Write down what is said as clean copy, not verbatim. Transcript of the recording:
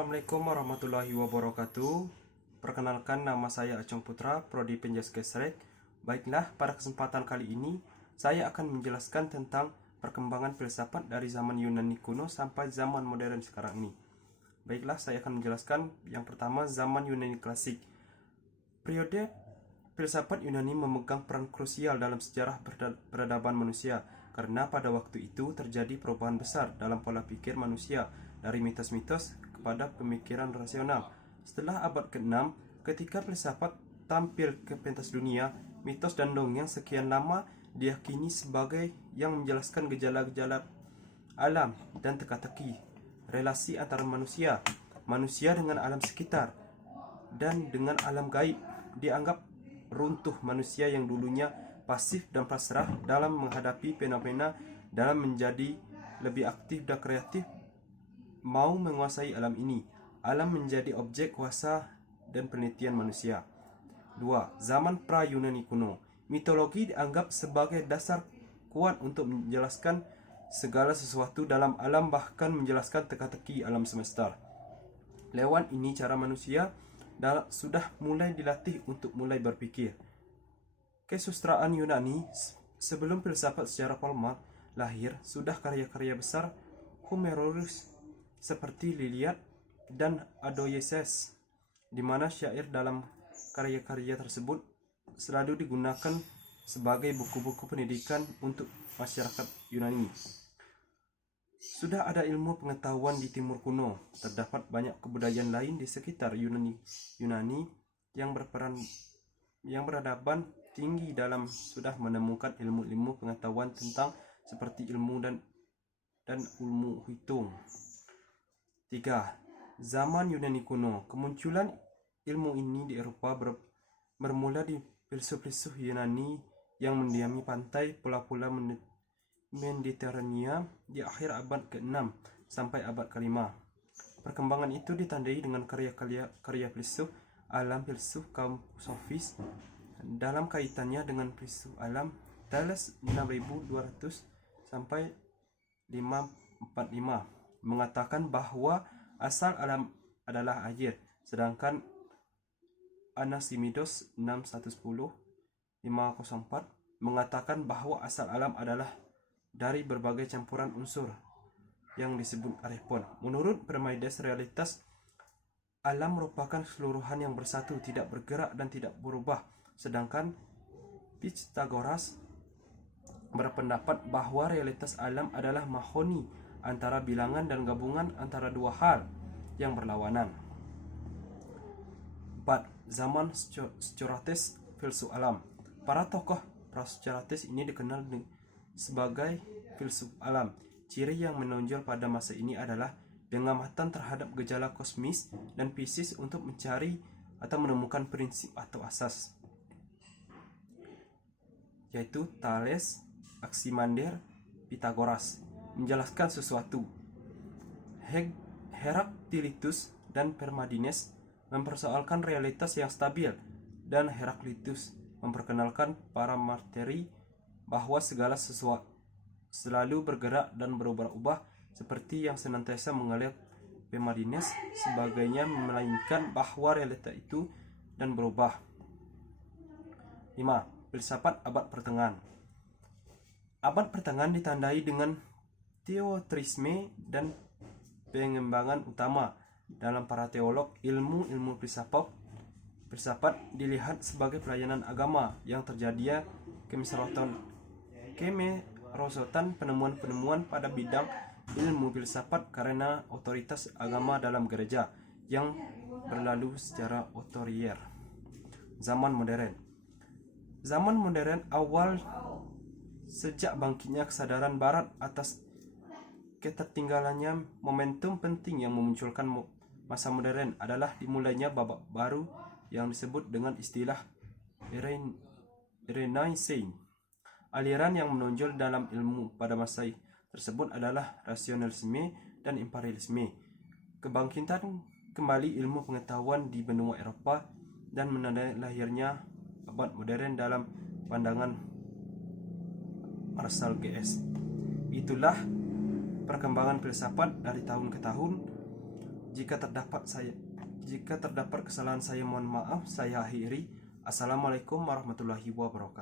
Assalamualaikum warahmatullahi wabarakatuh. Perkenalkan, nama saya Acong Putra, Prodi Penjas Gesrek. Baiklah, pada kesempatan kali ini saya akan menjelaskan tentang perkembangan filsafat dari zaman Yunani kuno sampai zaman modern sekarang ini. Baiklah, saya akan menjelaskan yang pertama, zaman Yunani klasik. Periode filsafat Yunani memegang peran krusial dalam sejarah peradaban manusia, karena pada waktu itu terjadi perubahan besar dalam pola pikir manusia dari mitos-mitos kepada pemikiran rasional. Setelah abad ke-6, ketika filsafat tampil ke pentas dunia, mitos dan dongeng sekian lama diyakini sebagai yang menjelaskan gejala-gejala alam dan teka-teki, relasi antara manusia dengan alam sekitar, dan dengan alam gaib. Dianggap runtuh manusia yang dulunya pasif dan pasrah dalam menghadapi fenomena dalam menjadi lebih aktif dan kreatif, mau menguasai alam ini. Alam menjadi objek kuasa dan penelitian manusia. 2. Zaman pra-Yunani kuno. Mitologi dianggap sebagai dasar kuat untuk menjelaskan segala sesuatu dalam alam, bahkan menjelaskan teka-teki alam semesta. Lewat ini cara manusia sudah mulai dilatih untuk mulai berpikir. Kesusastraan Yunani sebelum filsafat secara formal lahir, sudah karya-karya besar Homerus seperti Iliad dan Odyssey, di mana syair dalam karya-karya tersebut selalu digunakan sebagai buku-buku pendidikan untuk masyarakat Yunani. Sudah ada ilmu pengetahuan di timur kuno. Terdapat banyak kebudayaan lain di sekitar Yunani yang beradaban tinggi dalam sudah menemukan ilmu-ilmu pengetahuan tentang seperti ilmu dan ilmu hitung. 3. Zaman Yunani kuno. Kemunculan ilmu ini di Eropa bermula di filsuf-filsuf Yunani yang mendiami pantai pula-pula Mediterania di akhir abad ke-6 sampai abad ke-5. Perkembangan itu ditandai dengan karya filsuf alam, filsuf kaum sofis. Dalam kaitannya dengan filsuf alam, Thales 6200 sampai 545 mengatakan bahwa asal alam adalah air, sedangkan Anaximandros 504 mengatakan bahwa asal alam adalah dari berbagai campuran unsur yang disebut arepon. Menurut Parmenides, realitas alam merupakan keseluruhan yang bersatu, tidak bergerak dan tidak berubah, sedangkan Pythagoras berpendapat bahwa realitas alam adalah mahoni antara bilangan dan gabungan antara dua hal yang berlawanan. 4. Zaman Socrates, filsuf alam. Para tokoh pra-Socrates ini dikenal sebagai filsuf alam. Ciri yang menonjol pada masa ini adalah pengamatan terhadap gejala kosmis dan fisis untuk mencari atau menemukan prinsip atau asas, yaitu Thales, Anaximander, Pythagoras. Menjelaskan sesuatu. Heraklitus dan Parmenides mempersoalkan realitas yang stabil, dan Heraklitus memperkenalkan para materi bahwa segala sesuatu selalu bergerak dan berubah-ubah, seperti yang senantiasa mengalir. Parmenides sebagainya melainkan bahwa realitas itu dan berubah. 5. Filsafat abad pertengahan. Abad pertengahan ditandai dengan teotrisme dan pengembangan utama dalam para teolog. Ilmu filsafat dilihat sebagai pelayanan agama yang terjadi kemerosotan penemuan-penemuan pada bidang ilmu filsafat karena otoritas agama dalam gereja yang berlalu secara otoriter. Zaman modern. Zaman modern awal sejak bangkitnya kesadaran barat atas ketertinggalannya momentum penting yang memunculkan masa modern adalah dimulainya babak baru yang disebut dengan istilah Renaissance. Aliran yang menonjol dalam ilmu pada masa tersebut adalah rasionalisme dan imperialisme. Kebangkitan kembali ilmu pengetahuan di benua Eropa dan menandai lahirnya abad modern dalam pandangan Marshall G.S. Itulah perkembangan filsafat dari tahun ke tahun. Jika terdapat kesalahan saya mohon maaf. Saya akhiri. Assalamualaikum warahmatullahi wabarakatuh.